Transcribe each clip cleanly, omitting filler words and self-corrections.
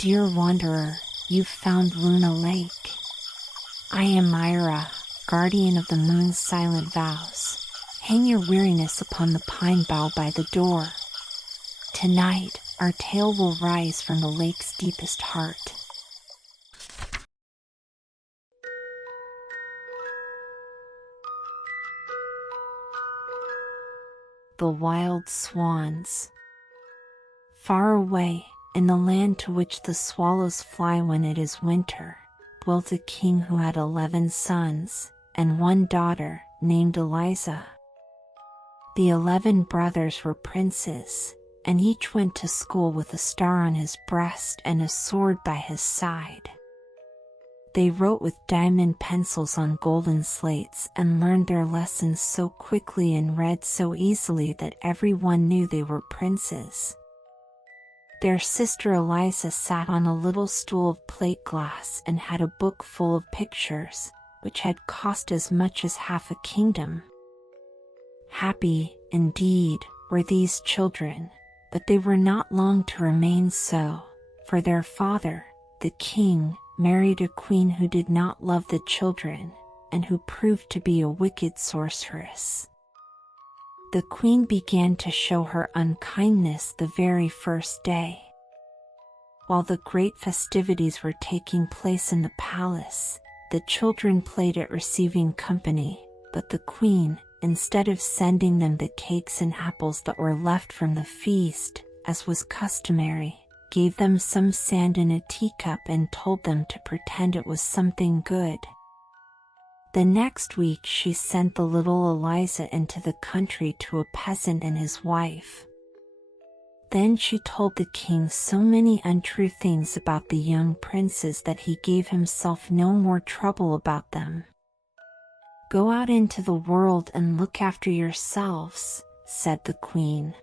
Dear wanderer, you've found Luna Lake. I am Myra, guardian of the moon's silent vows. Hang your weariness upon the pine bough by the door. Tonight, our tale will rise from the lake's deepest heart. The Wild Swans. Far away, in the land to which the swallows fly when it is winter, dwelt a king who had 11 sons, and 1 daughter, named Eliza. The 11 brothers were princes, and each went to school with a star on his breast and a sword by his side. They wrote with diamond pencils on golden slates and learned their lessons so quickly and read so easily that everyone knew they were princes. Their sister Eliza sat on a little stool of plate glass and had a book full of pictures, which had cost as much as half a kingdom. Happy, indeed, were these children, but they were not long to remain so, for their father, the king, married a queen who did not love the children, and who proved to be a wicked sorceress. The queen began to show her unkindness the very first day. While the great festivities were taking place in the palace, the children played at receiving company, but the queen, instead of sending them the cakes and apples that were left from the feast, as was customary, gave them some sand in a teacup and told them to pretend it was something good. The next week she sent the little Eliza into the country to a peasant and his wife. Then she told the king so many untrue things about the young princes that he gave himself no more trouble about them. "Go out into the world and look after yourselves," said the queen.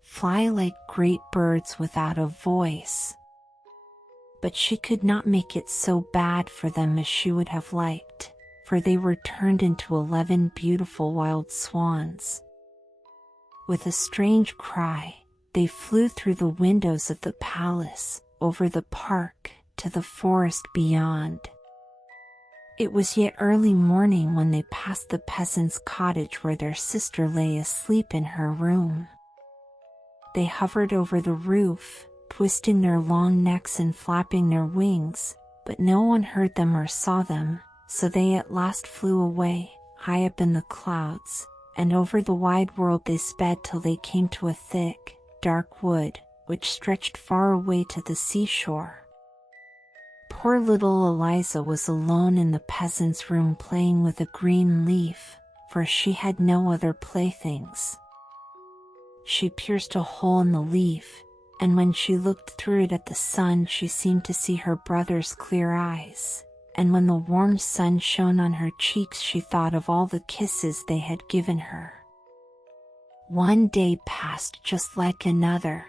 "Fly like great birds without a voice." But she could not make it so bad for them as she would have liked, for they were turned into 11 beautiful wild swans. With a strange cry, they flew through the windows of the palace, over the park, to the forest beyond. It was yet early morning when they passed the peasant's cottage where their sister lay asleep in her room. They hovered over the roof, twisting their long necks and flapping their wings, but no one heard them or saw them, so they at last flew away, high up in the clouds, and over the wide world they sped till they came to a thick, dark wood, which stretched far away to the seashore. Poor little Eliza was alone in the peasant's room playing with a green leaf, for she had no other playthings. She pierced a hole in the leaf, and when she looked through it at the sun she seemed to see her brother's clear eyes, and when the warm sun shone on her cheeks she thought of all the kisses they had given her. One day passed just like another.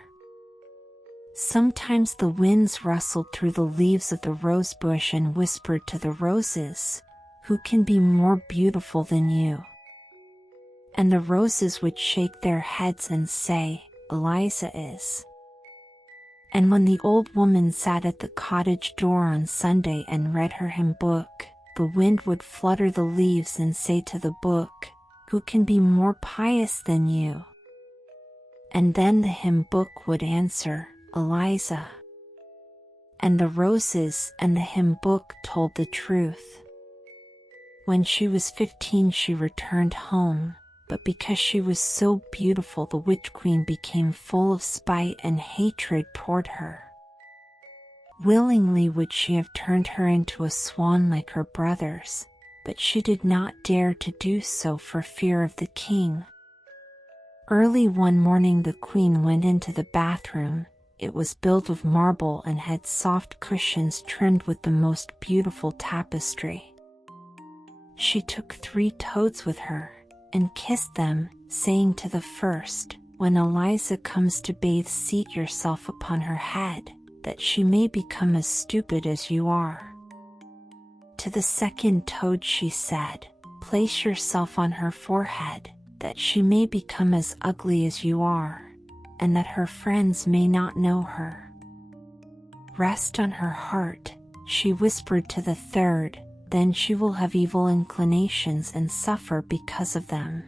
Sometimes the winds rustled through the leaves of the rose bush and whispered to the roses, "Who can be more beautiful than you?" And the roses would shake their heads and say, "Eliza is." And when the old woman sat at the cottage door on Sunday and read her hymn book, the wind would flutter the leaves and say to the book, "Who can be more pious than you?" And then the hymn book would answer, "Eliza." And the roses and the hymn book told the truth. When she was 15 she returned home, but because she was so beautiful the witch queen became full of spite and hatred toward her. Willingly would she have turned her into a swan like her brothers, but she did not dare to do so for fear of the king. Early one morning the queen went into the bathroom. It was built of marble and had soft cushions trimmed with the most beautiful tapestry. She took 3 toads with her, and kissed them, saying to the first, "When Eliza comes to bathe, seat yourself upon her head, that she may become as stupid as you are." To the second toad she said, "Place yourself on her forehead, that she may become as ugly as you are, and that her friends may not know her." rest on her heart, she whispered to the third, then she will have evil inclinations and suffer because of them.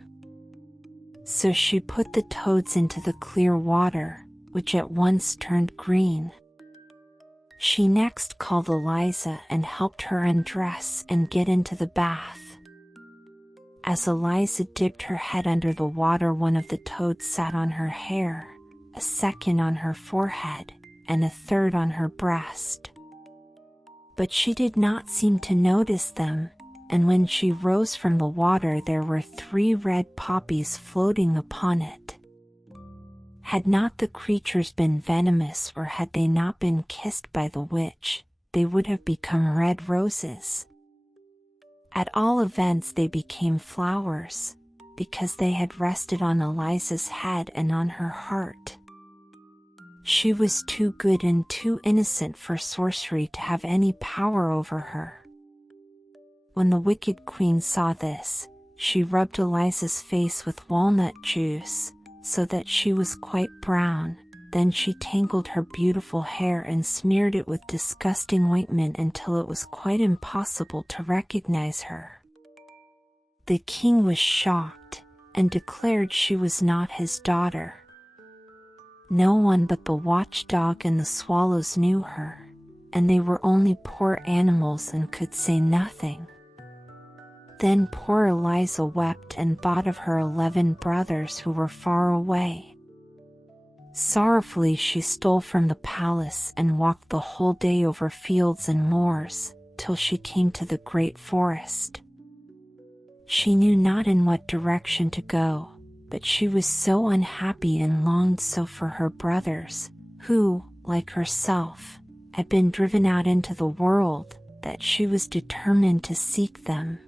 So she put the toads into the clear water, which at once turned green. She next called Eliza and helped her undress and get into the bath. As Eliza dipped her head under the water, one of the toads sat on her hair, a second on her forehead, and a third on her breast. But she did not seem to notice them, and when she rose from the water there were 3 red poppies floating upon it. Had not the creatures been venomous, or had they not been kissed by the witch, they would have become red roses. At all events they became flowers, because they had rested on Eliza's head and on her heart. She was too good and too innocent for sorcery to have any power over her. When the wicked queen saw this, she rubbed Eliza's face with walnut juice, so that she was quite brown. Then she tangled her beautiful hair and smeared it with disgusting ointment until it was quite impossible to recognize her. The king was shocked, and declared she was not his daughter. No one but the watchdog and the swallows knew her, and they were only poor animals and could say nothing. Then poor Eliza wept and thought of her 11 brothers who were far away. Sorrowfully she stole from the palace and walked the whole day over fields and moors, till she came to the great forest. She knew not in what direction to go, but she was so unhappy and longed so for her brothers, who, like herself, had been driven out into the world, that she was determined to seek them.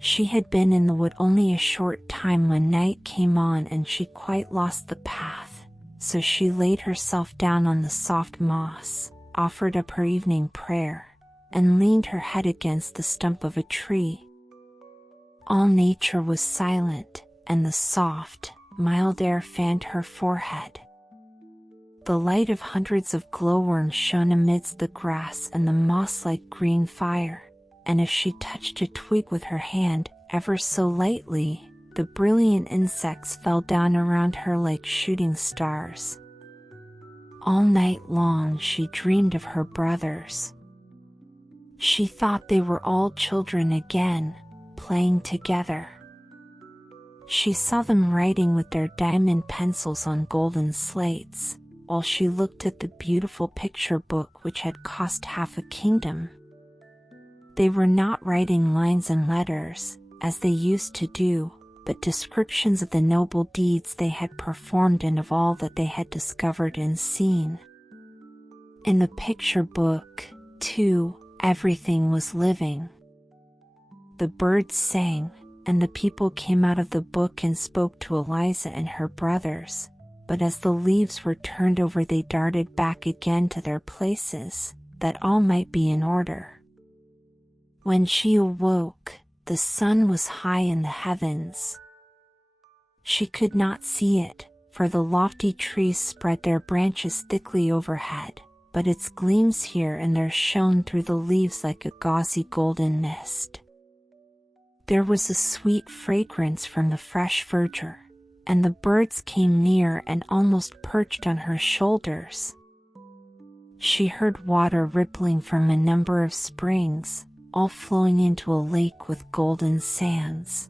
She had been in the wood only a short time when night came on and she quite lost the path, so she laid herself down on the soft moss, offered up her evening prayer, and leaned her head against the stump of a tree. All nature was silent, and the soft, mild air fanned her forehead. The light of hundreds of glowworms shone amidst the grass and the moss-like green fire, and if she touched a twig with her hand, ever so lightly, the brilliant insects fell down around her like shooting stars. All night long she dreamed of her brothers. She thought they were all children again, playing together. She saw them writing with their diamond pencils on golden slates, while she looked at the beautiful picture book which had cost half a kingdom. They were not writing lines and letters, as they used to do, but descriptions of the noble deeds they had performed and of all that they had discovered and seen. In the picture book, too, everything was living. The birds sang, and the people came out of the book and spoke to Eliza and her brothers, but as the leaves were turned over they darted back again to their places, that all might be in order. When she awoke, the sun was high in the heavens. She could not see it, for the lofty trees spread their branches thickly overhead, but its gleams here and there shone through the leaves like a gauzy golden mist. There was a sweet fragrance from the fresh verdure, and the birds came near and almost perched on her shoulders. She heard water rippling from a number of springs, all flowing into a lake with golden sands.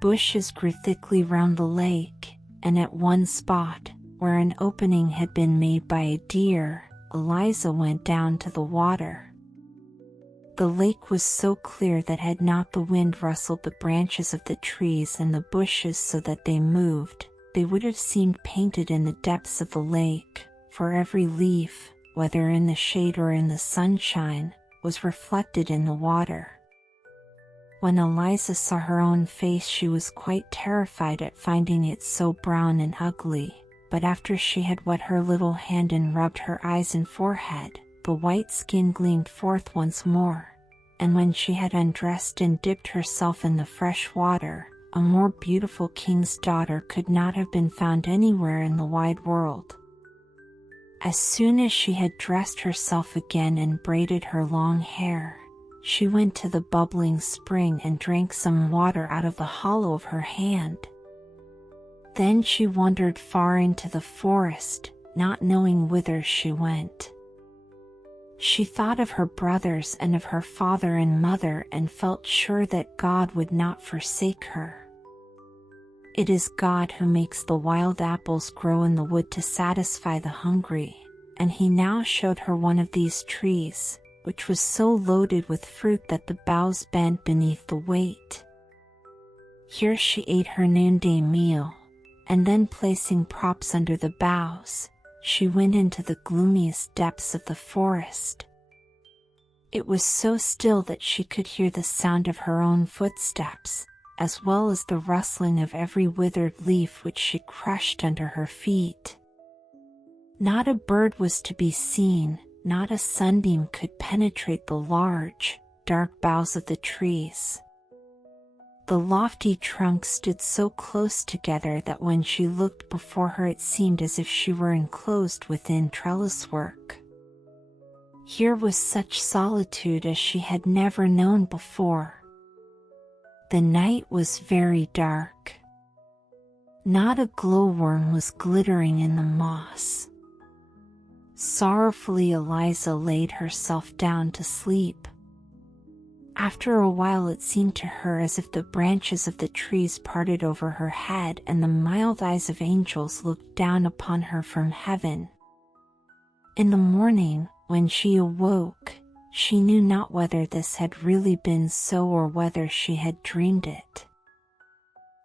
Bushes grew thickly round the lake, and at one spot, where an opening had been made by a deer, Eliza went down to the water. The lake was so clear that had not the wind rustled the branches of the trees and the bushes so that they moved, they would have seemed painted in the depths of the lake, for every leaf, whether in the shade or in the sunshine, was reflected in the water. When Eliza saw her own face she was quite terrified at finding it so brown and ugly, but after she had wet her little hand and rubbed her eyes and forehead, the white skin gleamed forth once more, and when she had undressed and dipped herself in the fresh water, a more beautiful king's daughter could not have been found anywhere in the wide world. As soon as she had dressed herself again and braided her long hair, she went to the bubbling spring and drank some water out of the hollow of her hand. Then she wandered far into the forest, not knowing whither she went. She thought of her brothers and of her father and mother and felt sure that God would not forsake her. It is God who makes the wild apples grow in the wood to satisfy the hungry, and He now showed her one of these trees, which was so loaded with fruit that the boughs bent beneath the weight. Here she ate her noonday meal, and then placing props under the boughs, she went into the gloomiest depths of the forest. It was so still that she could hear the sound of her own footsteps, as well as the rustling of every withered leaf which she crushed under her feet. Not a bird was to be seen, not a sunbeam could penetrate the large, dark boughs of the trees. The lofty trunks stood so close together that when she looked before her it seemed as if she were enclosed within trellis work. Here was such solitude as she had never known before. The night was very dark. Not a glowworm was glittering in the moss. Sorrowfully Eliza laid herself down to sleep. After a while it seemed to her as if the branches of the trees parted over her head and the mild eyes of angels looked down upon her from heaven. In the morning, when she awoke, she knew not whether this had really been so or whether she had dreamed it.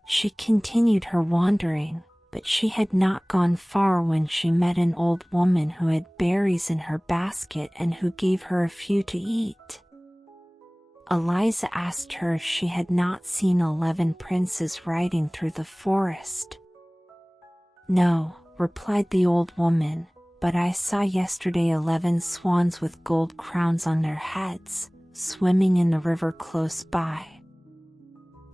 She continued her wandering, but she had not gone far when she met an old woman who had berries in her basket and who gave her a few to eat. Eliza asked her if she had not seen 11 princes riding through the forest. "No," replied the old woman, "but I saw yesterday 11 swans with gold crowns on their heads, swimming in the river close by."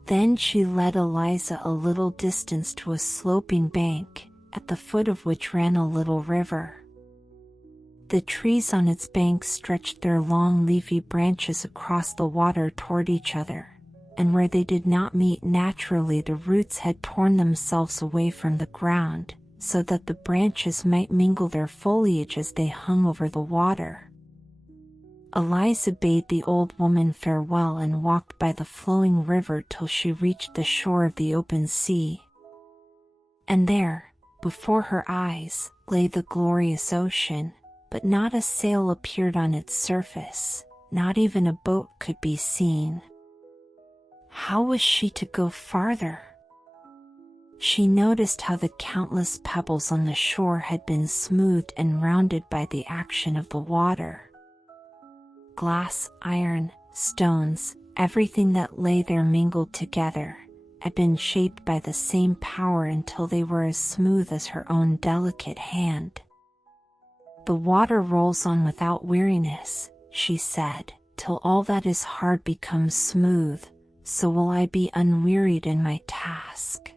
Then she led Eliza a little distance to a sloping bank, at the foot of which ran a little river. The trees on its banks stretched their long leafy branches across the water toward each other, and where they did not meet naturally the roots had torn themselves away from the ground, so that the branches might mingle their foliage as they hung over the water. Eliza bade the old woman farewell and walked by the flowing river till she reached the shore of the open sea. And there, before her eyes, lay the glorious ocean, but not a sail appeared on its surface, not even a boat could be seen. How was she to go farther? She noticed how the countless pebbles on the shore had been smoothed and rounded by the action of the water. Glass, iron, stones, everything that lay there mingled together, had been shaped by the same power until they were as smooth as her own delicate hand. "The water rolls on without weariness," she said, "till all that is hard becomes smooth, so will I be unwearied in my task."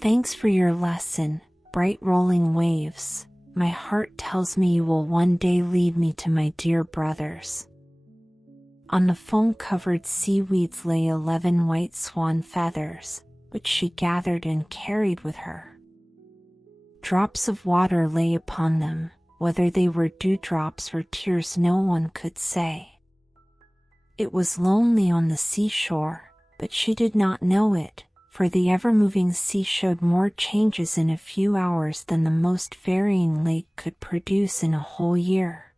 Thanks for your lesson, bright rolling waves. My heart tells me you will one day lead me to my dear brothers. On the foam-covered seaweeds lay 11 white swan feathers, which she gathered and carried with her. Drops of water lay upon them, whether they were dewdrops or tears no one could say. It was lonely on the seashore, but she did not know it, for the ever-moving sea showed more changes in a few hours than the most varying lake could produce in a whole year.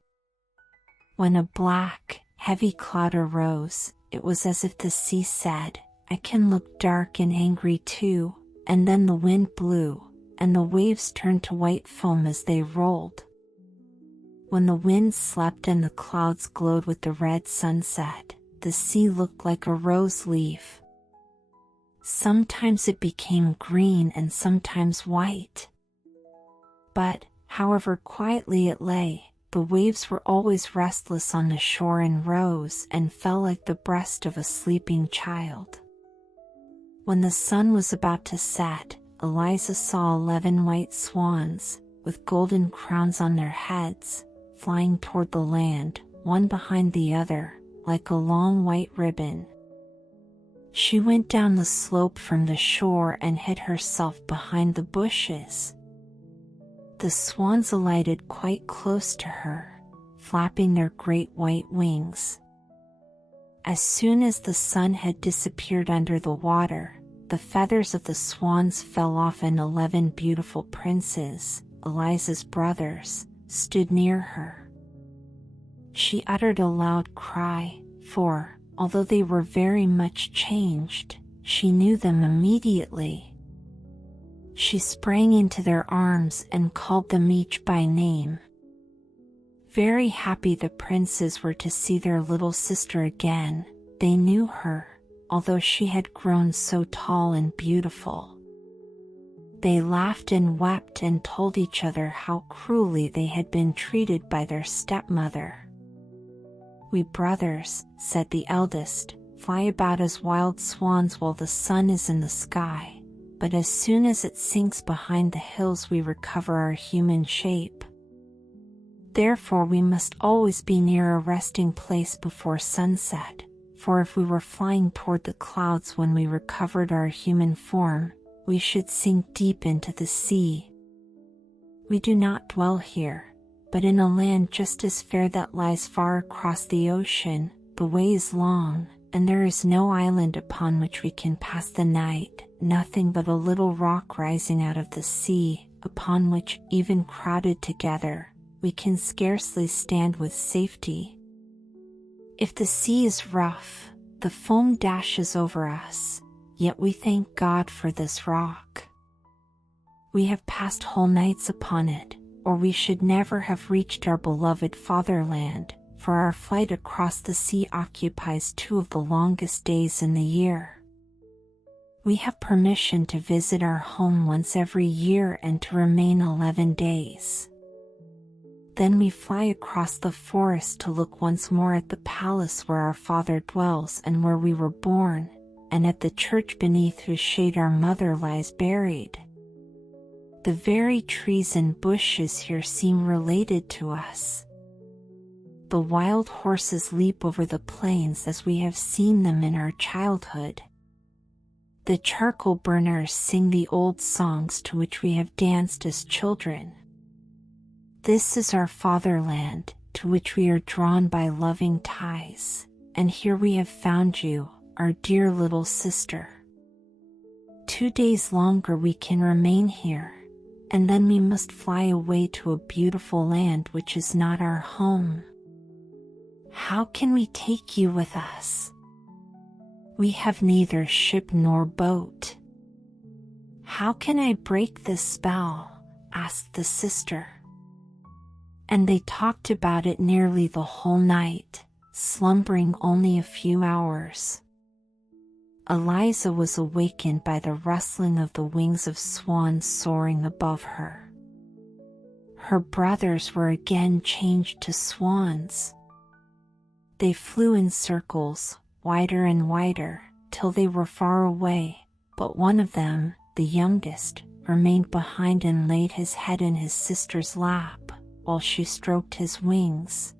When a black, heavy cloud arose, it was as if the sea said, "I can look dark and angry too," and then the wind blew, and the waves turned to white foam as they rolled. When the wind slept and the clouds glowed with the red sunset, the sea looked like a rose leaf. Sometimes it became green and sometimes white. But, however quietly it lay, the waves were always restless on the shore and rose and fell like the breast of a sleeping child. When the sun was about to set, Eliza saw 11 white swans, with golden crowns on their heads, flying toward the land, one behind the other, like a long white ribbon. She went down the slope from the shore and hid herself behind the bushes. The swans alighted quite close to her, flapping their great white wings. As soon as the sun had disappeared under the water, the feathers of the swans fell off and 11 beautiful princes, Eliza's brothers, stood near her. She uttered a loud cry, for, although they were very much changed, she knew them immediately. She sprang into their arms and called them each by name. Very happy the princes were to see their little sister again. They knew her, although she had grown so tall and beautiful. They laughed and wept and told each other how cruelly they had been treated by their stepmother. "We brothers," said the eldest, "fly about as wild swans while the sun is in the sky, but as soon as it sinks behind the hills we recover our human shape. Therefore we must always be near a resting place before sunset, for if we were flying toward the clouds when we recovered our human form, we should sink deep into the sea. We do not dwell here, but in a land just as fair that lies far across the ocean. The way is long, and there is no island upon which we can pass the night, nothing but a little rock rising out of the sea, upon which, even crowded together, we can scarcely stand with safety. If the sea is rough, the foam dashes over us, yet we thank God for this rock. We have passed whole nights upon it, or we should never have reached our beloved fatherland, for our flight across the sea occupies 2 of the longest days in the year. We have permission to visit our home once every year and to remain 11 days. Then we fly across the forest to look once more at the palace where our father dwells and where we were born, and at the church beneath whose shade our mother lies buried. The very trees and bushes here seem related to us. The wild horses leap over the plains as we have seen them in our childhood. The charcoal burners sing the old songs to which we have danced as children. This is our fatherland, to which we are drawn by loving ties, and here we have found you, our dear little sister. 2 days longer we can remain here, and then we must fly away to a beautiful land which is not our home. How can we take you with us? We have neither ship nor boat." "How can I break this spell?" asked the sister. And they talked about it nearly the whole night, slumbering only a few hours. Eliza was awakened by the rustling of the wings of swans soaring above her. Her brothers were again changed to swans. They flew in circles, wider and wider, till they were far away, but one of them, the youngest, remained behind and laid his head in his sister's lap, while she stroked his wings.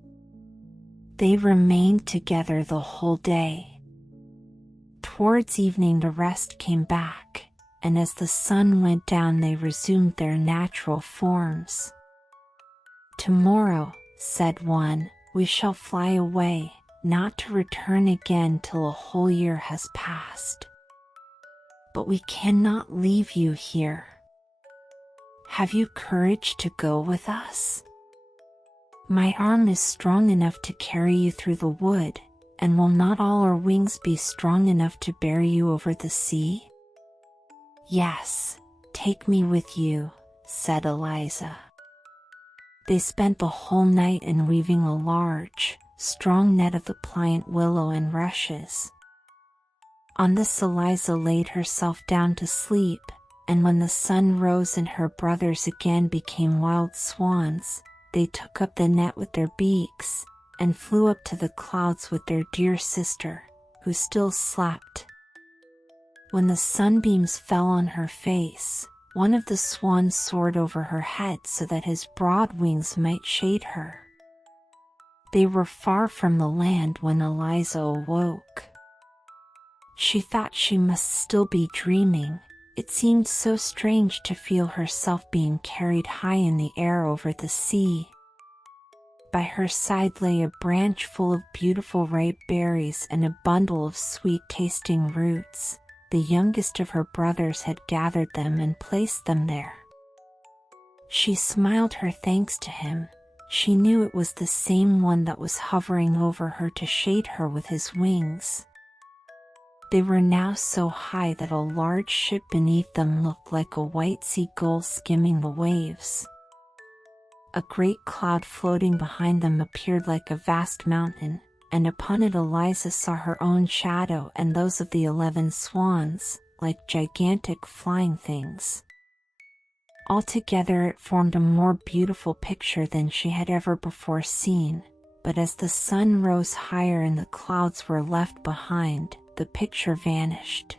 They remained together the whole day. Towards evening the rest came back, and as the sun went down they resumed their natural forms. "Tomorrow," said one, "we shall fly away, not to return again till a whole year has passed. But we cannot leave you here. Have you courage to go with us? My arm is strong enough to carry you through the wood, and will not all our wings be strong enough to bear you over the sea?" "Yes, take me with you," said Eliza. They spent the whole night in weaving a large, strong net of the pliant willow and rushes. On this Eliza laid herself down to sleep, and when the sun rose and her brothers again became wild swans, they took up the net with their beaks, and flew up to the clouds with their dear sister, who still slept. When the sunbeams fell on her face, One of the swans soared over her head so that his broad wings might shade her. They were far from the land when Eliza awoke. She thought she must still be dreaming. It seemed so strange to feel herself being carried high in the air over the sea. By her side lay a branch full of beautiful ripe berries and a bundle of sweet-tasting roots. The youngest of her brothers had gathered them and placed them there. She smiled her thanks to him. She knew it was the same one that was hovering over her to shade her with his wings. They were now so high that a large ship beneath them looked like a white seagull skimming the waves. A great cloud floating behind them appeared like a vast mountain, and upon it Eliza saw her own shadow and those of the 11 swans, like gigantic flying things. Altogether it formed a more beautiful picture than she had ever before seen, but as the sun rose higher and the clouds were left behind, the picture vanished.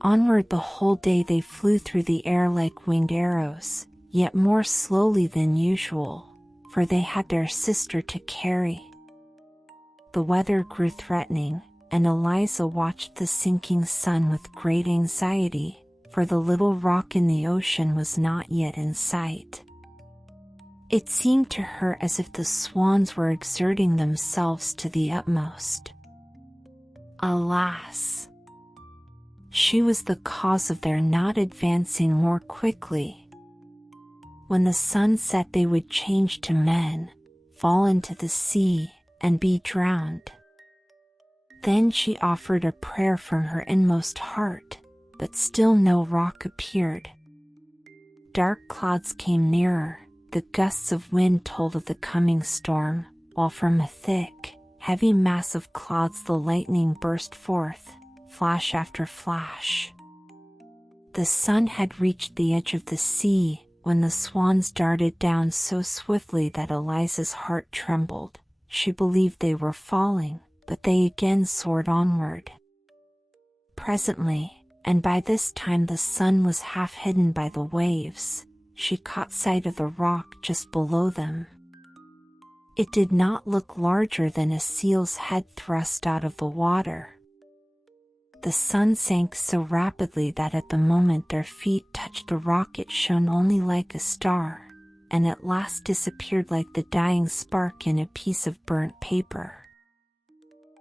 Onward the whole day they flew through the air like winged arrows, yet more slowly than usual, for they had their sister to carry. The weather grew threatening, and Eliza watched the sinking sun with great anxiety, for the little rock in the ocean was not yet in sight. It seemed to her as if the swans were exerting themselves to the utmost. Alas! She was the cause of their not advancing more quickly. When the sun set they would change to men, fall into the sea, and be drowned. Then she offered a prayer from her inmost heart, but still no rock appeared. Dark clouds came nearer, the gusts of wind told of the coming storm, while from a thick, heavy mass of clouds the lightning burst forth, flash after flash. The sun had reached the edge of the sea when the swans darted down so swiftly that Eliza's heart trembled. She believed they were falling, but they again soared onward. Presently, and by this time the sun was half hidden by the waves, she caught sight of the rock just below them. It did not look larger than a seal's head thrust out of the water. The sun sank so rapidly that at the moment their feet touched the rock it shone only like a star, and at last disappeared like the dying spark in a piece of burnt paper.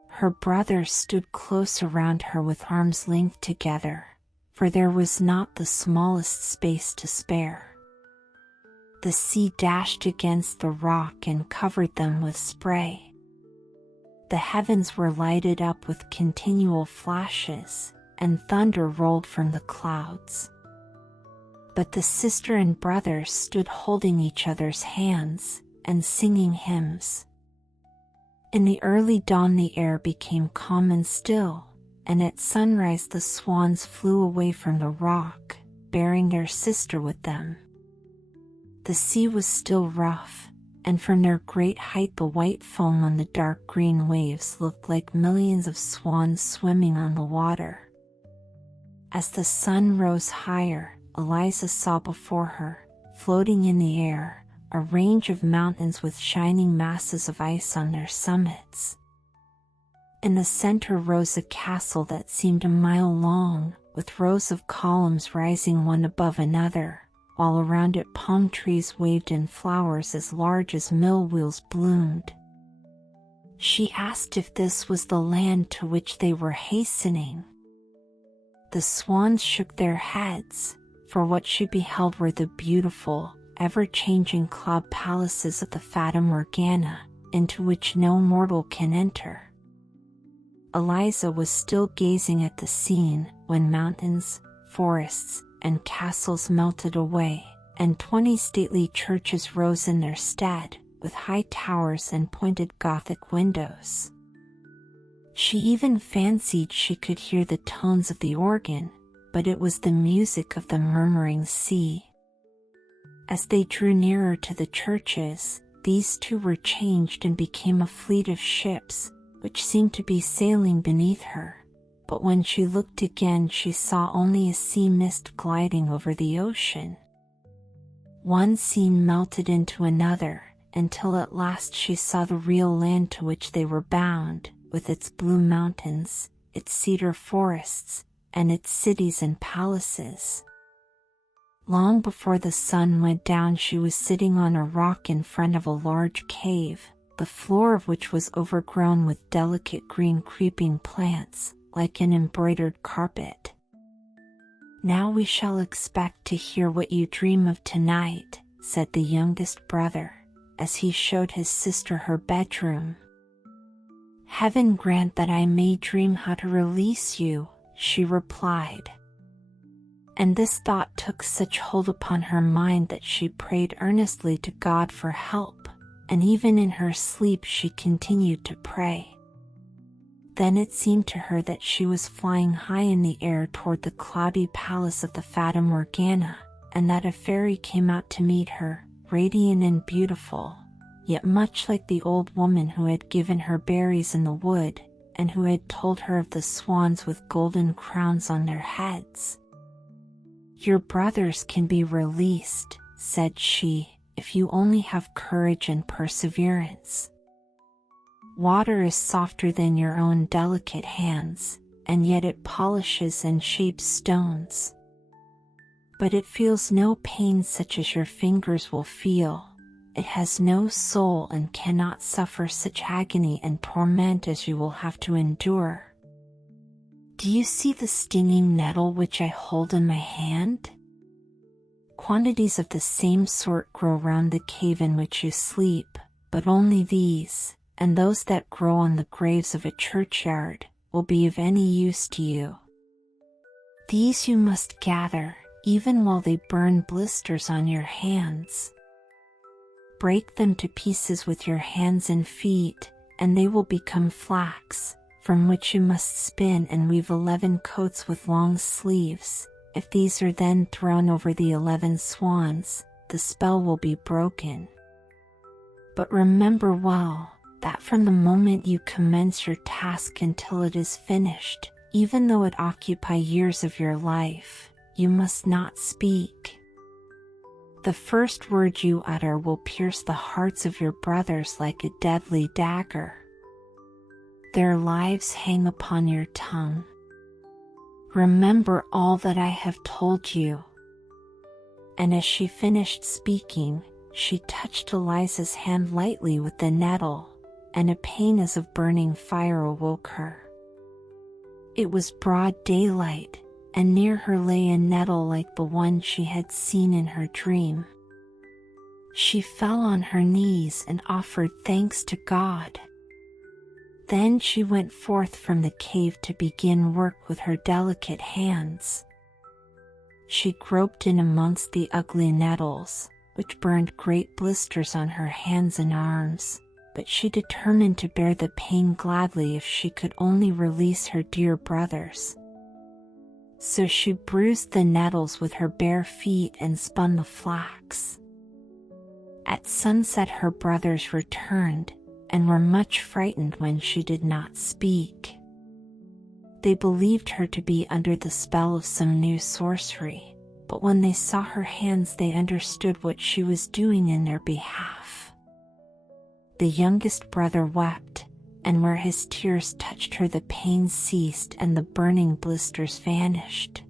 Her brothers stood close around her with arms linked together, for there was not the smallest space to spare. The sea dashed against the rock and covered them with spray. The heavens were lighted up with continual flashes, and thunder rolled from the clouds. But the sister and brothers stood holding each other's hands, and singing hymns. In the early dawn the air became calm and still, and at sunrise the swans flew away from the rock, bearing their sister with them. The sea was still rough, and from their great height the white foam on the dark green waves looked like millions of swans swimming on the water. As the sun rose higher, Eliza saw before her, floating in the air, a range of mountains with shining masses of ice on their summits. In the center rose a castle that seemed a mile long, with rows of columns rising one above another, while around it palm trees waved and flowers as large as mill wheels bloomed. She asked if this was the land to which they were hastening. The swans shook their heads, for what she beheld were the beautiful, ever-changing cloud palaces of the Fata Morgana, into which no mortal can enter. Eliza was still gazing at the scene when mountains, forests, and castles melted away, and 20 stately churches rose in their stead, with high towers and pointed Gothic windows. She even fancied she could hear the tones of the organ, but it was the music of the murmuring sea. As they drew nearer to the churches, these too were changed and became a fleet of ships, which seemed to be sailing beneath her. but when she looked again she saw only a sea mist gliding over the ocean. One scene melted into another, until at last she saw the real land to which they were bound, with its blue mountains, its cedar forests, and its cities and palaces. Long before the sun went down she was sitting on a rock in front of a large cave, the floor of which was overgrown with delicate green creeping plants, like an embroidered carpet. "Now we shall expect to hear what you dream of tonight," said the youngest brother, as he showed his sister her bedroom. "Heaven grant that I may dream how to release you," she replied. And this thought took such hold upon her mind that she prayed earnestly to God for help, and even in her sleep she continued to pray. Then it seemed to her that she was flying high in the air toward the cloudy palace of the Fata Morgana, and that a fairy came out to meet her, radiant and beautiful, yet much like the old woman who had given her berries in the wood, and who had told her of the swans with golden crowns on their heads. "Your brothers can be released," said she, "if you only have courage and perseverance. Water is softer than your own delicate hands, and yet it polishes and shapes stones. But it feels no pain such as your fingers will feel. It has no soul and cannot suffer such agony and torment as you will have to endure. Do you see the stinging nettle which I hold in my hand? Quantities of the same sort grow round the cave in which you sleep, but only these, and those that grow on the graves of a churchyard, will be of any use to you. These you must gather, even while they burn blisters on your hands. Break them to pieces with your hands and feet, and they will become flax, from which you must spin and weave 11 coats with long sleeves. If these are then thrown over the 11 swans, the spell will be broken. But remember well, that from the moment you commence your task until it is finished, even though it occupy years of your life, you must not speak. The first word you utter will pierce the hearts of your brothers like a deadly dagger. Their lives hang upon your tongue. Remember all that I have told you." And as she finished speaking, she touched Eliza's hand lightly with the nettle, and a pain as of burning fire awoke her. It was broad daylight, and near her lay a nettle like the one she had seen in her dream. She fell on her knees and offered thanks to God. Then she went forth from the cave to begin work with her delicate hands. She groped in amongst the ugly nettles, which burned great blisters on her hands and arms, but she determined to bear the pain gladly if she could only release her dear brothers. So she bruised the nettles with her bare feet and spun the flax. At sunset her brothers returned, and were much frightened when she did not speak. They believed her to be under the spell of some new sorcery, but when they saw her hands they understood what she was doing in their behalf. The youngest brother wept, and where his tears touched her the pain ceased and the burning blisters vanished.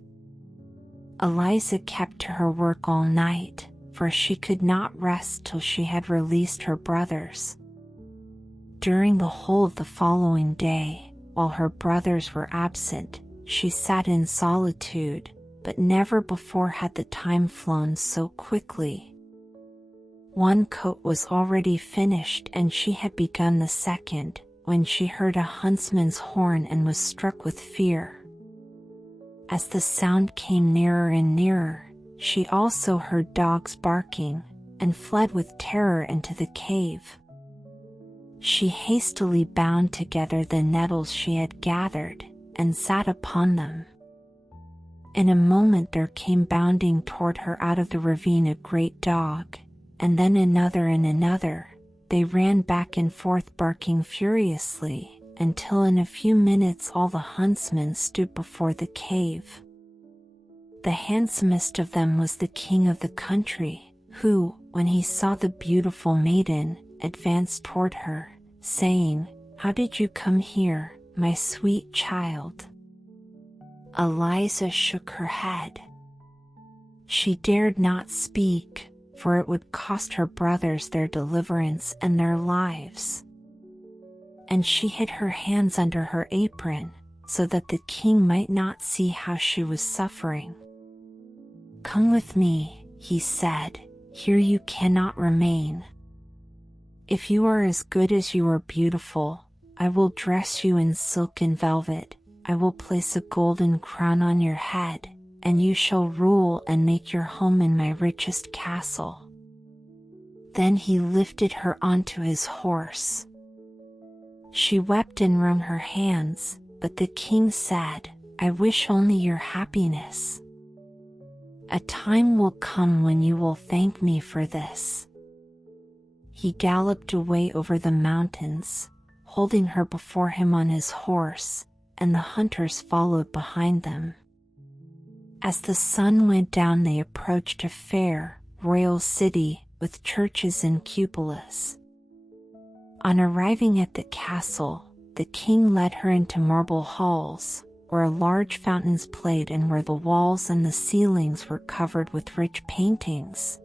Eliza kept to her work all night, for she could not rest till she had released her brothers. During the whole of the following day, while her brothers were absent, she sat in solitude, but never before had the time flown so quickly. One coat was already finished and she had begun the second, when she heard a huntsman's horn and was struck with fear. As the sound came nearer and nearer, she also heard dogs barking, and fled with terror into the cave. She hastily bound together the nettles she had gathered, and sat upon them. In a moment there came bounding toward her out of the ravine a great dog, and then another and another. They ran back and forth barking furiously, until in a few minutes all the huntsmen stood before the cave. The handsomest of them was the king of the country, who, when he saw the beautiful maiden, advanced toward her, saying, "How did you come here, my sweet child?" Eliza shook her head. She dared not speak, for it would cost her brothers their deliverance and their lives. And she hid her hands under her apron, so that the king might not see how she was suffering. "Come with me," he said, "here you cannot remain. If you are as good as you are beautiful, I will dress you in silk and velvet, I will place a golden crown on your head, and you shall rule and make your home in my richest castle." Then he lifted her onto his horse. She wept and wrung her hands, but the king said, "I wish only your happiness. A time will come when you will thank me for this." He galloped away over the mountains, holding her before him on his horse, and the hunters followed behind them. As the sun went down, they approached a fair, royal city with churches and cupolas. On arriving at the castle, the king led her into marble halls, where large fountains played and where the walls and the ceilings were covered with rich paintings.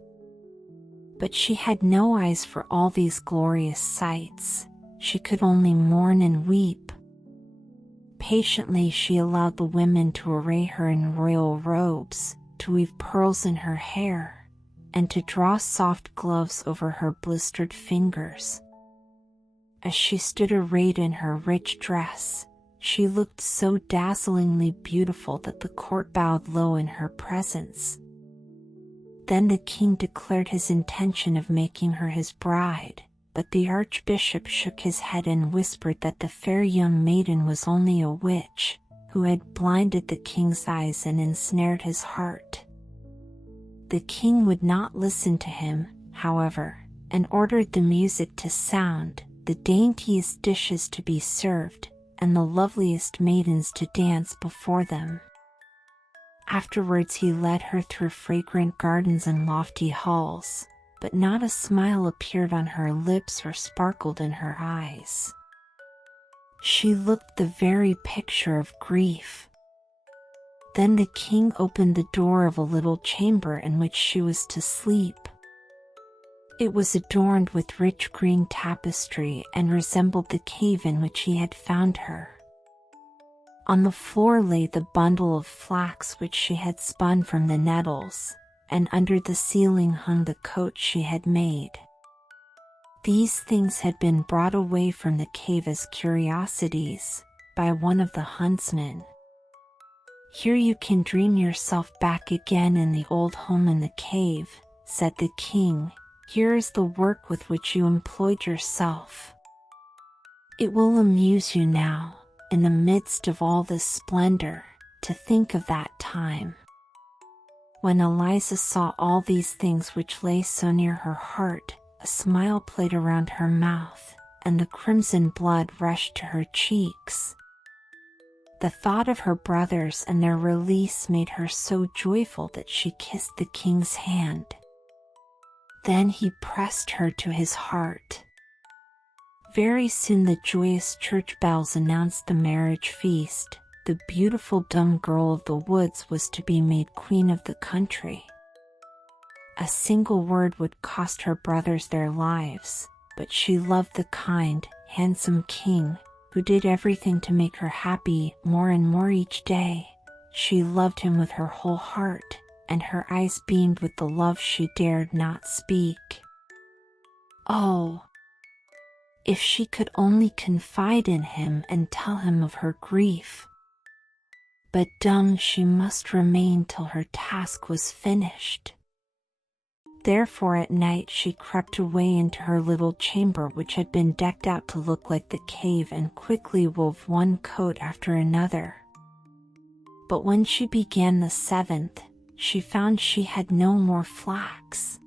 But she had no eyes for all these glorious sights. She could only mourn and weep. Patiently she allowed the women to array her in royal robes, to weave pearls in her hair, and to draw soft gloves over her blistered fingers. As she stood arrayed in her rich dress, she looked so dazzlingly beautiful that the court bowed low in her presence. Then the king declared his intention of making her his bride, but the archbishop shook his head and whispered that the fair young maiden was only a witch, who had blinded the king's eyes and ensnared his heart. The king would not listen to him, however, and ordered the music to sound, the daintiest dishes to be served, and the loveliest maidens to dance before them. Afterwards he led her through fragrant gardens and lofty halls, but not a smile appeared on her lips or sparkled in her eyes. She looked the very picture of grief. Then the king opened the door of a little chamber in which she was to sleep. It was adorned with rich green tapestry and resembled the cave in which he had found her. On the floor lay the bundle of flax which she had spun from the nettles, and under the ceiling hung the coat she had made. These things had been brought away from the cave as curiosities by one of the huntsmen. "Here you can dream yourself back again in the old home in the cave," said the king. "Here is the work with which you employed yourself. It will amuse you now, in the midst of all this splendor, to think of that time." When Eliza saw all these things which lay so near her heart, a smile played around her mouth, and the crimson blood rushed to her cheeks. The thought of her brothers and their release made her so joyful that she kissed the king's hand. Then he pressed her to his heart. Very soon the joyous church bells announced the marriage feast. The beautiful dumb girl of the woods was to be made queen of the country. A single word would cost her brothers their lives, but she loved the kind, handsome king, who did everything to make her happy more and more each day. She loved him with her whole heart, and her eyes beamed with the love she dared not speak. Oh, if she could only confide in him and tell him of her grief! But dumb she must remain till her task was finished. Therefore at night she crept away into her little chamber, which had been decked out to look like the cave, and quickly wove one coat after another. But when she began the seventh, she found she had no more flax.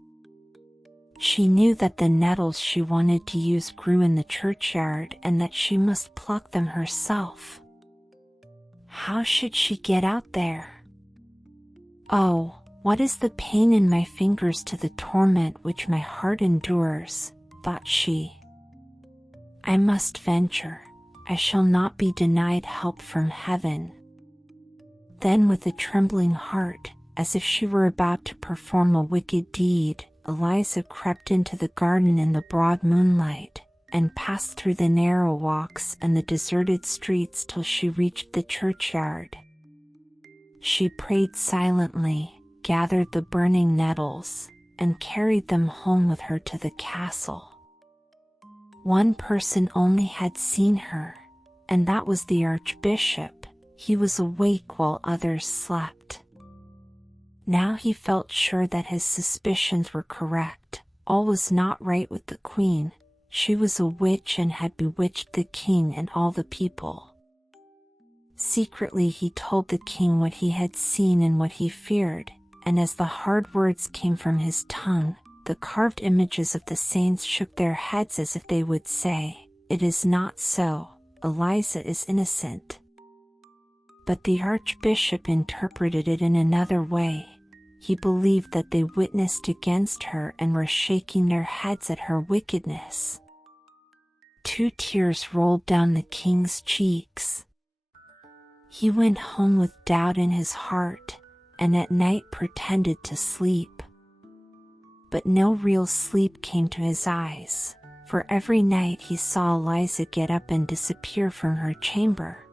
She knew that the nettles she wanted to use grew in the churchyard and that she must pluck them herself. How should she get out there? "Oh, what is the pain in my fingers to the torment which my heart endures?" thought she. "I must venture. I shall not be denied help from heaven." Then with a trembling heart, as if she were about to perform a wicked deed, Eliza crept into the garden in the broad moonlight, and passed through the narrow walks and the deserted streets till she reached the churchyard. She prayed silently, gathered the burning nettles, and carried them home with her to the castle. One person only had seen her, and that was the Archbishop. He was awake while others slept. Now he felt sure that his suspicions were correct. All was not right with the queen. She was a witch and had bewitched the king and all the people. Secretly he told the king what he had seen and what he feared, and as the hard words came from his tongue, the carved images of the saints shook their heads as if they would say, "It is not so, Eliza is innocent." But the Archbishop interpreted it in another way. He believed that they witnessed against her and were shaking their heads at her wickedness. 2 tears rolled down the king's cheeks. He went home with doubt in his heart, and at night pretended to sleep. But no real sleep came to his eyes, for every night he saw Eliza get up and disappear from her chamber.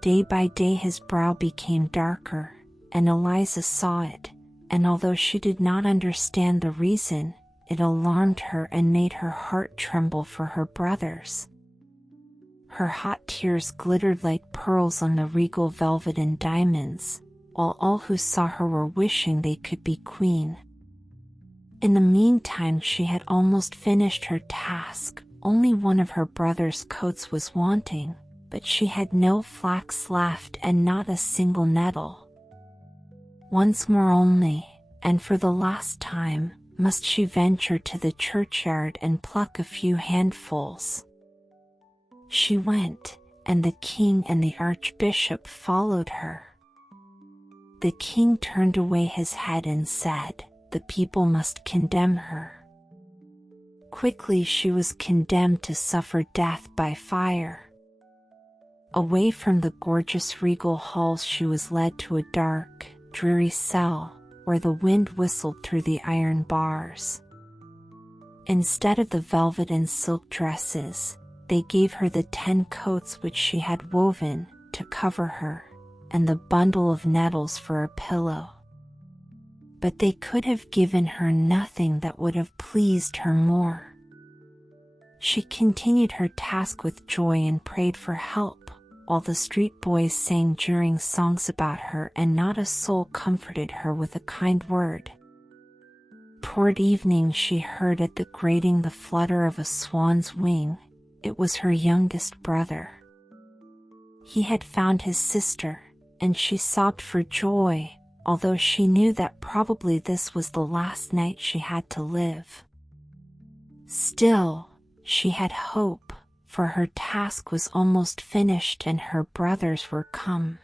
Day by day his brow became darker, and Eliza saw it, and although she did not understand the reason, it alarmed her and made her heart tremble for her brothers. Her hot tears glittered like pearls on the regal velvet and diamonds, while all who saw her were wishing they could be queen. In the meantime she had almost finished her task. Only one of her brother's coats was wanting, but she had no flax left and not a single nettle. Once more only, and for the last time, must she venture to the churchyard and pluck a few handfuls. She went, and the king and the Archbishop followed her. The king turned away his head and said, "The people must condemn her." Quickly she was condemned to suffer death by fire. Away from the gorgeous regal halls she was led to a dark, dreary cell, where the wind whistled through the iron bars. Instead of the velvet and silk dresses, they gave her the 10 coats which she had woven to cover her, and the bundle of nettles for a pillow. But they could have given her nothing that would have pleased her more. She continued her task with joy and prayed for help, while the street boys sang jeering songs about her, and not a soul comforted her with a kind word. Toward evening she heard at the grating the flutter of a swan's wing. It was her youngest brother. He had found his sister, and she sobbed for joy, although she knew that probably this was the last night she had to live. Still, she had hope, for her task was almost finished and her brothers were come.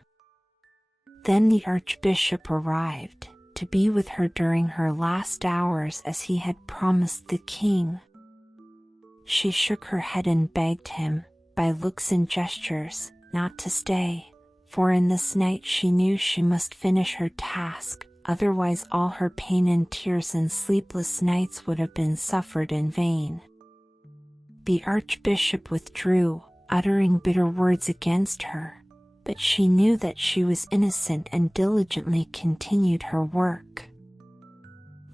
Then the Archbishop arrived, to be with her during her last hours as he had promised the king. She shook her head and begged him, by looks and gestures, not to stay, for in this night she knew she must finish her task, otherwise all her pain and tears and sleepless nights would have been suffered in vain. The Archbishop withdrew, uttering bitter words against her, but she knew that she was innocent and diligently continued her work.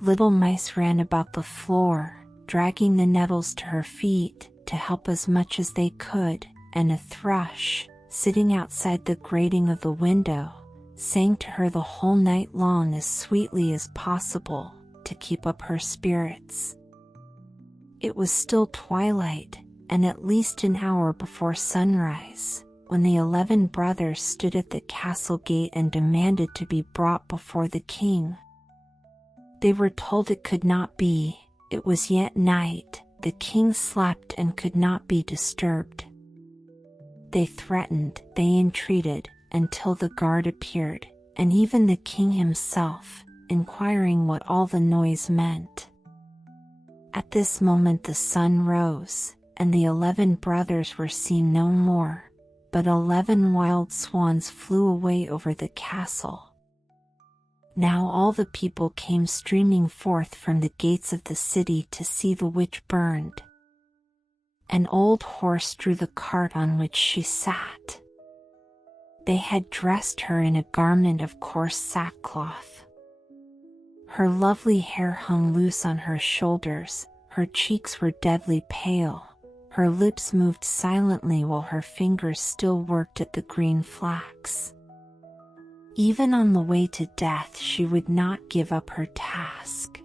Little mice ran about the floor, dragging the nettles to her feet to help as much as they could, and a thrush, sitting outside the grating of the window, sang to her the whole night long as sweetly as possible to keep up her spirits. It was still twilight, and at least an hour before sunrise, when the 11 brothers stood at the castle gate and demanded to be brought before the king. They were told it could not be, it was yet night, the king slept and could not be disturbed. They threatened, they entreated, until the guard appeared, and even the king himself, inquiring what all the noise meant. At this moment the sun rose, and the 11 brothers were seen no more, but 11 wild swans flew away over the castle. Now all the people came streaming forth from the gates of the city to see the witch burned. An old horse drew the cart on which she sat. They had dressed her in a garment of coarse sackcloth. Her lovely hair hung loose on her shoulders, her cheeks were deadly pale, her lips moved silently while her fingers still worked at the green flax. Even on the way to death she would not give up her task.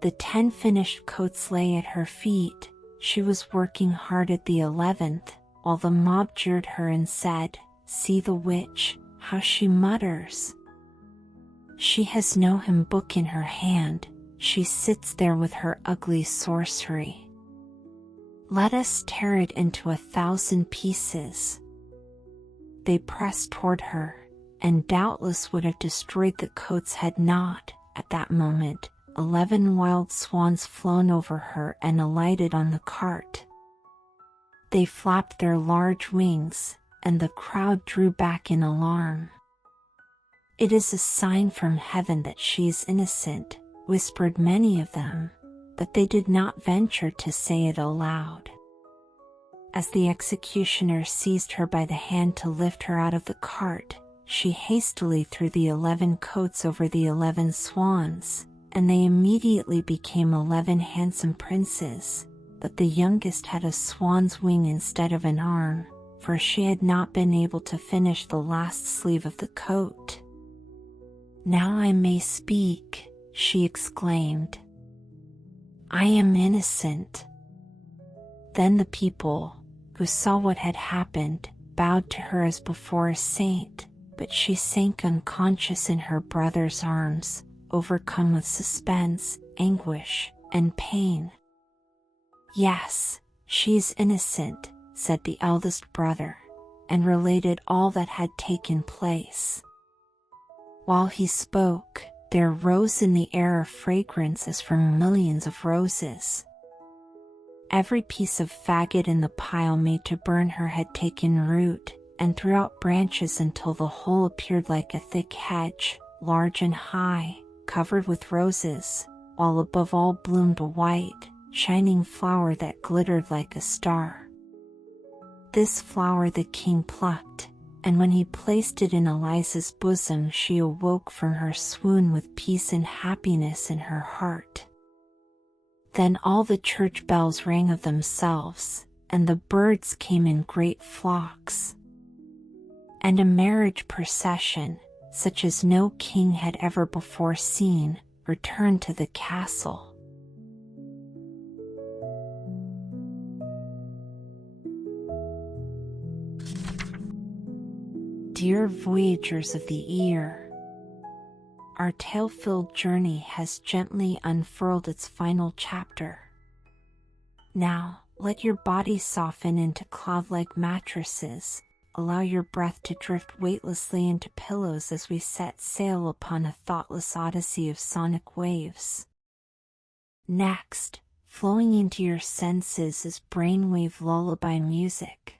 The 10 finished coats lay at her feet, she was working hard at the 11th, while the mob jeered her and said, "See the witch, how she mutters. She has no hymn book in her hand, she sits there with her ugly sorcery. Let us tear it into 1,000 pieces." They pressed toward her, and doubtless would have destroyed the coats had not, at that moment, 11 wild swans flown over her and alighted on the cart. They flapped their large wings, and the crowd drew back in alarm. "It is a sign from heaven that she is innocent," whispered many of them, but they did not venture to say it aloud. As the executioner seized her by the hand to lift her out of the cart, she hastily threw the 11 coats over the 11 swans, and they immediately became 11 handsome princes, but the youngest had a swan's wing instead of an arm, for she had not been able to finish the last sleeve of the coat. "Now I may speak," she exclaimed. "I am innocent." Then the people, who saw what had happened, bowed to her as before a saint, but she sank unconscious in her brother's arms, overcome with suspense, anguish, and pain. "Yes, she is innocent," said the eldest brother, and related all that had taken place. While he spoke, there rose in the air a fragrance as from millions of roses. Every piece of faggot in the pile made to burn her had taken root, and threw out branches until the whole appeared like a thick hedge, large and high, covered with roses, while above all bloomed a white, shining flower that glittered like a star. This flower the king plucked, and when he placed it in Eliza's bosom she awoke from her swoon with peace and happiness in her heart. Then all the church bells rang of themselves, and the birds came in great flocks. And a marriage procession, such as no king had ever before seen, returned to the castle. Dear voyagers of the ear, our tale-filled journey has gently unfurled its final chapter. Now, let your body soften into cloud-like mattresses, allow your breath to drift weightlessly into pillows as we set sail upon a thoughtless odyssey of sonic waves. Next, flowing into your senses is brainwave lullaby music.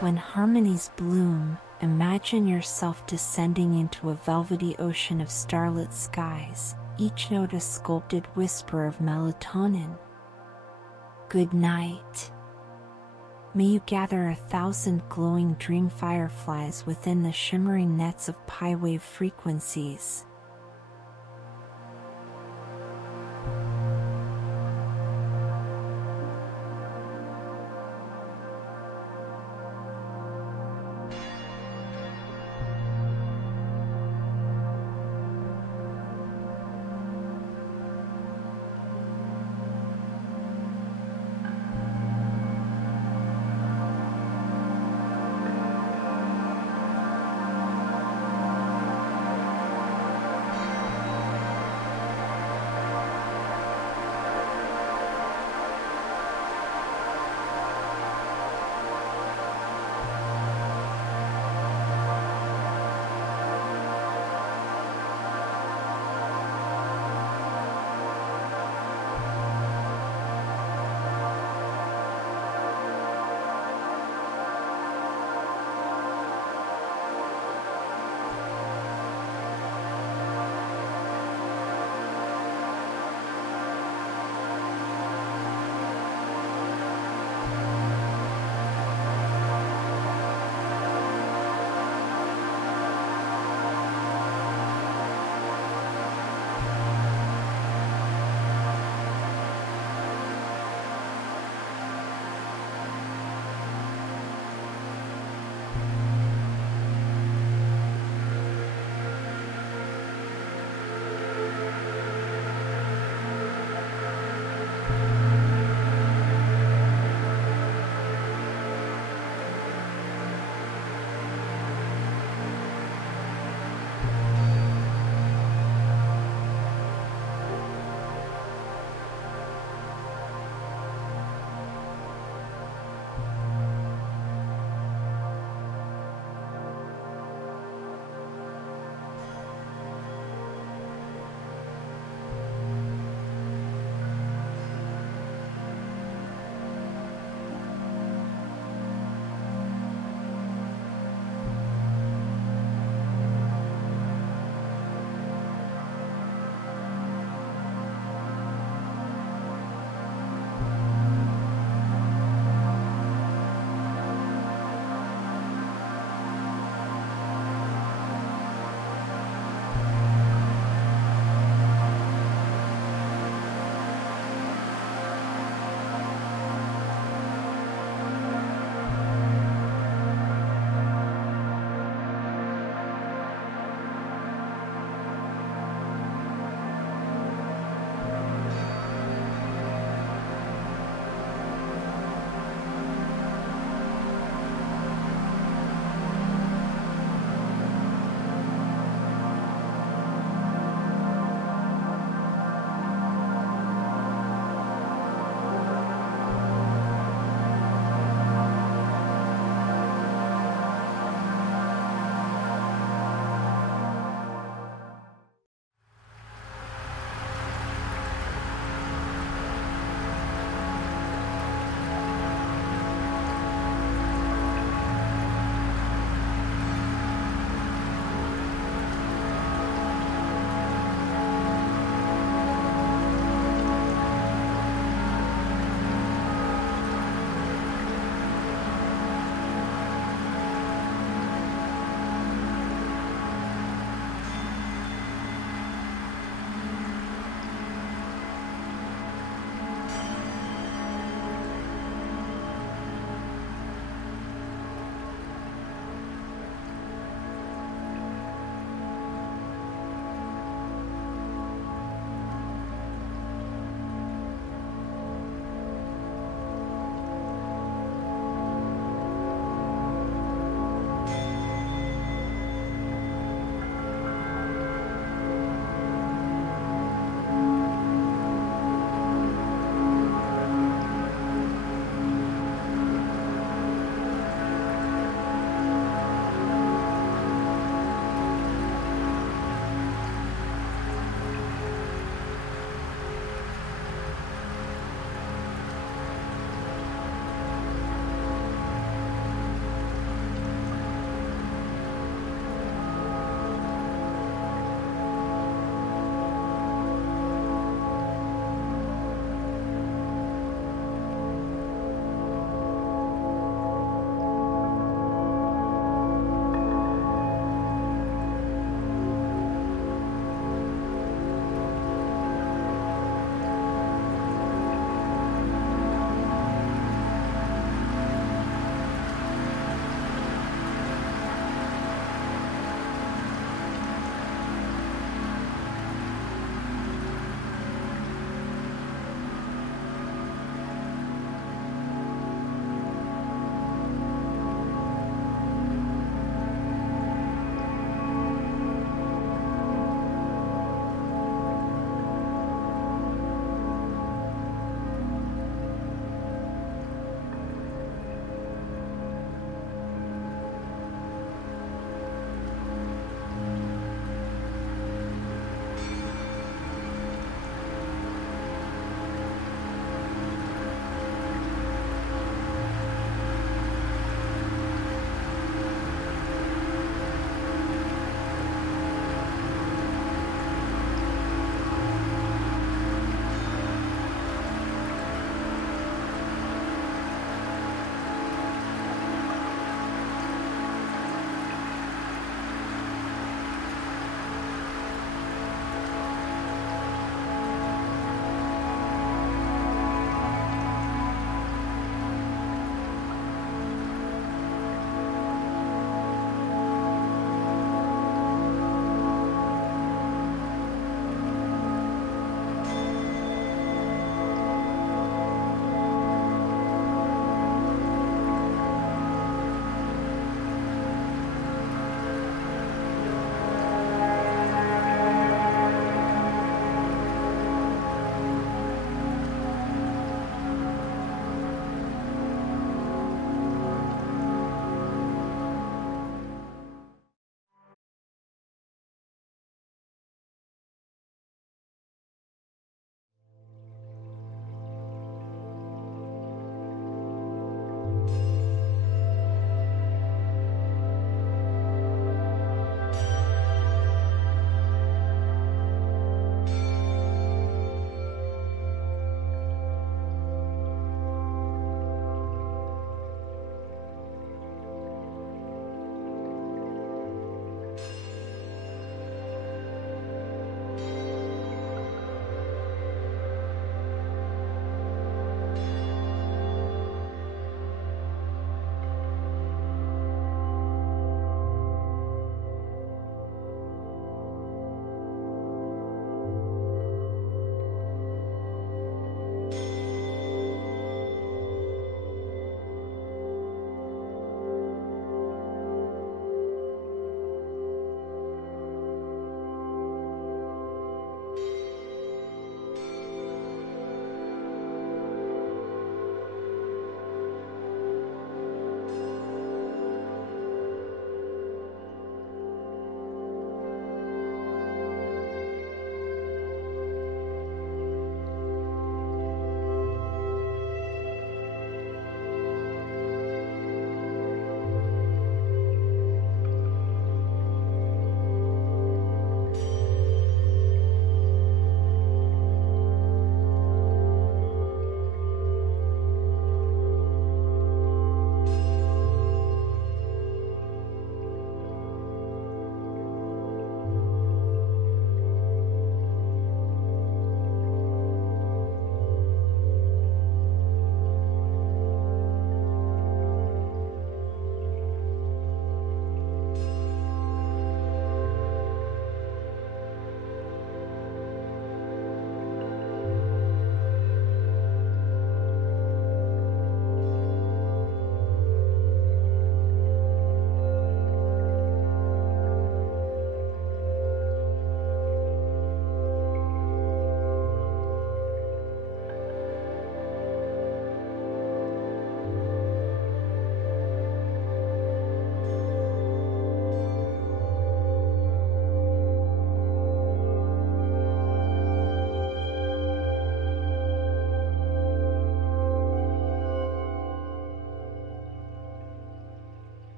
When harmonies bloom, imagine yourself descending into a velvety ocean of starlit skies, each note a sculpted whisper of melatonin. Good night. May you gather 1,000 glowing dream fireflies within the shimmering nets of pi wave frequencies.